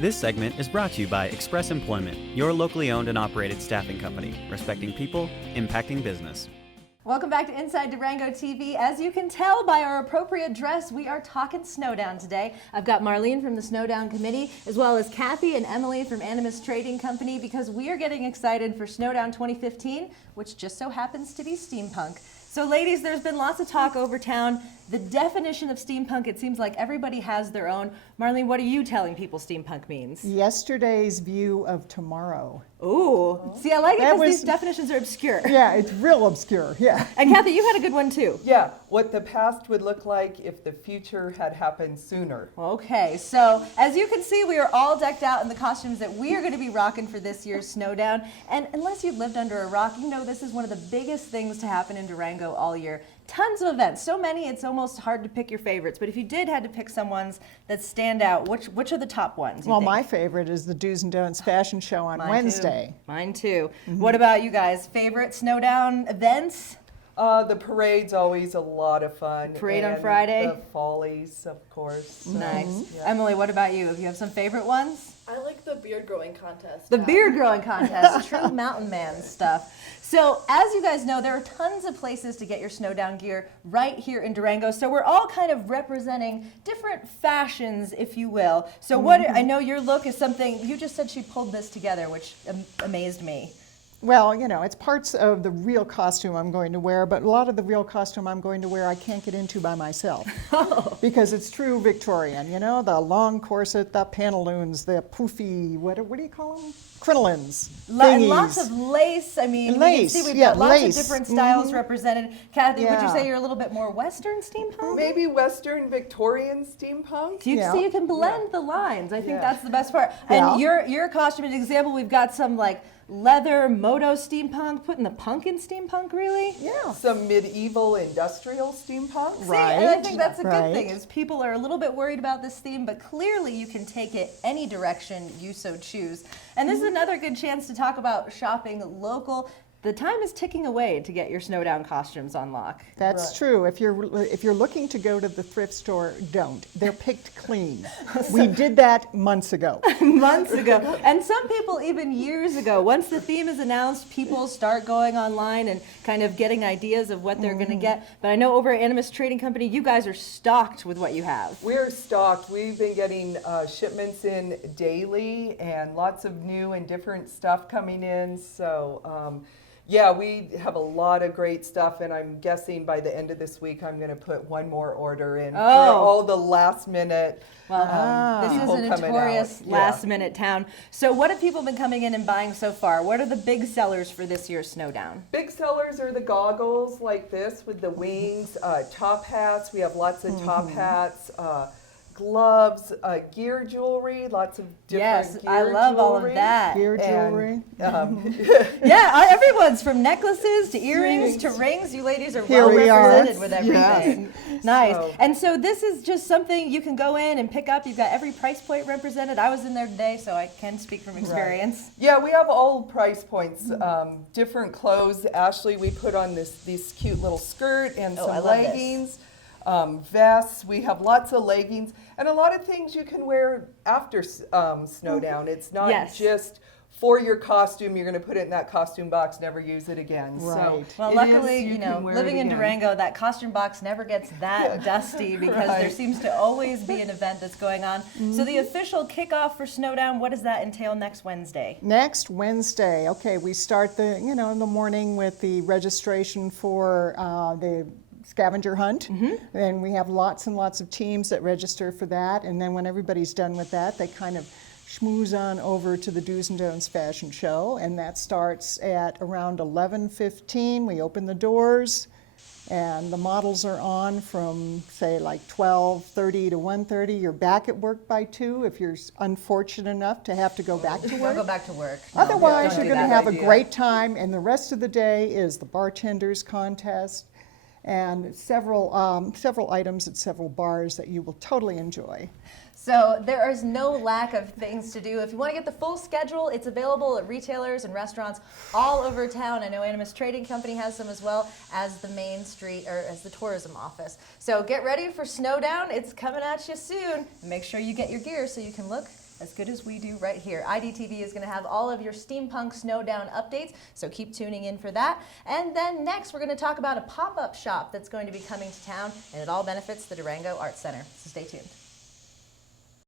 This segment is brought to you by Express Employment, your locally owned and operated staffing company, respecting people, impacting business. Welcome back to Inside Durango TV. As you can tell by our appropriate dress, we are talking Snowdown today. I've got Marlene from the Snowdown Committee, as well as Cathy and Emily from Animas Trading Company, because we are getting excited for Snowdown 2015, which just so happens to be steampunk. So ladies, there's been lots of talk over town. The definition of steampunk, it seems like everybody has their own. Marlene, what are you telling people steampunk means? Yesterday's view of tomorrow. Ooh, see, I like it because these definitions are obscure. Yeah, it's real obscure, yeah. And Cathy, you had a good one too. Yeah, what the past would look like if the future had happened sooner. Okay, so as you can see, we are all decked out in the costumes that we are going to be rocking for this year's Snowdown. And unless you've lived under a rock, you know this is one of the biggest things to happen in Durango all year. Tons of events, so many it's almost hard to pick your favorites. But if you had to pick some ones that stand out, which are the top ones? Well, my favorite is the Do's and Don'ts fashion show on Wednesday. Mine too. What about you guys? Favorite Snowdown events? The parade's always a lot of fun. Parade on Friday? The follies, of course. So, Nice. yeah. Emily, what about you? You have some favorite ones? I like the beard growing contest. The beard growing contest, true mountain man stuff. So as you guys know, there are tons of places to get your Snowdown gear right here in Durango. So we're all kind of representing different fashions, if you will. So what, I know your look is something, you just said she pulled this together, which amazed me. Well, you know, it's parts of the real costume I'm going to wear, but a lot of the real costume I'm going to wear I can't get into by myself. Because it's true Victorian, you know, the long corset, the pantaloons, the poofy, what do you call them? Crinolines. And lots of lace. I mean, lace. We can see we've Yeah, got lots lace. of different styles represented. Cathy, would you Yeah. say you're a little bit more Western steampunk? Maybe Western Victorian steampunk? You Yeah. see, you can blend the lines. I think Yeah. that's the best part. Yeah. And your costume, an example, we've got some like leather moto steampunk, putting the punk in steampunk, really? Yeah. Some medieval industrial steampunk? See, and I Right, think that's a good right. thing, is people are a little bit worried about this theme, but clearly you can take it any direction you so choose. And this is another good chance to talk about shopping local. The time is ticking away to get your Snowdown costumes on lock. That's Right. true. If you're looking to go to the thrift store, don't. They're picked clean. We did that months ago. Months ago. And some people even years ago. Once the theme is announced, people start going online and kind of getting ideas of what they're going to get. But I know over at Animas Trading Company, you guys are stocked with what you have. We're stocked. We've been getting shipments in daily and lots of new and different stuff coming in. So, yeah, we have a lot of great stuff, and I'm guessing by the end of this week I'm going to put one more order in for all the last minute. Well, this is people a coming notorious out. Yeah. last-minute town. So what have people been coming in and buying so far? What are the big sellers for this year's Snowdown? Big sellers are the goggles like this with the wings, top hats. We have lots of top hats, gloves, gear jewelry, lots of different gear I love all of jewelry. that. Gear jewelry. Yeah, everyone's from necklaces to earrings to rings. You ladies are Here well we are. represented with everything. Nice. So- And so this is just something you can go in and pick up. You've got every price point represented. I was in there today, so I can speak from experience. Yeah, we have all price points, different clothes. Ashley, we put on this cute little skirt and Oh, I some love this. leggings, vests. We have lots of leggings and a lot of things you can wear after Snowdown. It's not Yes. just for your costume. You're going to put it in that costume box, never use it again. Right. So Well, it luckily, is- you know, can wear living it in again. Durango, that costume box never gets that dusty because there Right. seems to always be an event that's going on. So the official kickoff for Snowdown, what does that entail next Wednesday? Next Wednesday, okay, we start in the morning with the registration for the scavenger hunt. And we have lots and lots of teams that register for that. And then when everybody's done with that, they kind of schmooze on over to the Do's and Don'ts fashion show. And that starts at around 11:15. We open the doors. And the models are on from, say, like 12:30 to 1:30. You're back at work by 2 if you're unfortunate enough to have to go back to Don't work. go back to work. No, Otherwise, don't you're do going to that. have a great time, and the rest of the day is the bartenders contest and several items at several bars that you will totally enjoy. So there is no lack of things to do. If you want to get the full schedule, it's available at retailers and restaurants all over town. I know Animas Trading Company has some as well as the Main Street or as the tourism office. So get ready for Snowdown. It's coming at you soon. Make sure you get your gear so you can look as good as we do right here. IDTV is going to have all of your Steampunk Snowdown updates, so keep tuning in for that. And then next, we're going to talk about a pop-up shop that's going to be coming to town, and it all benefits the Durango Arts Center. So stay tuned.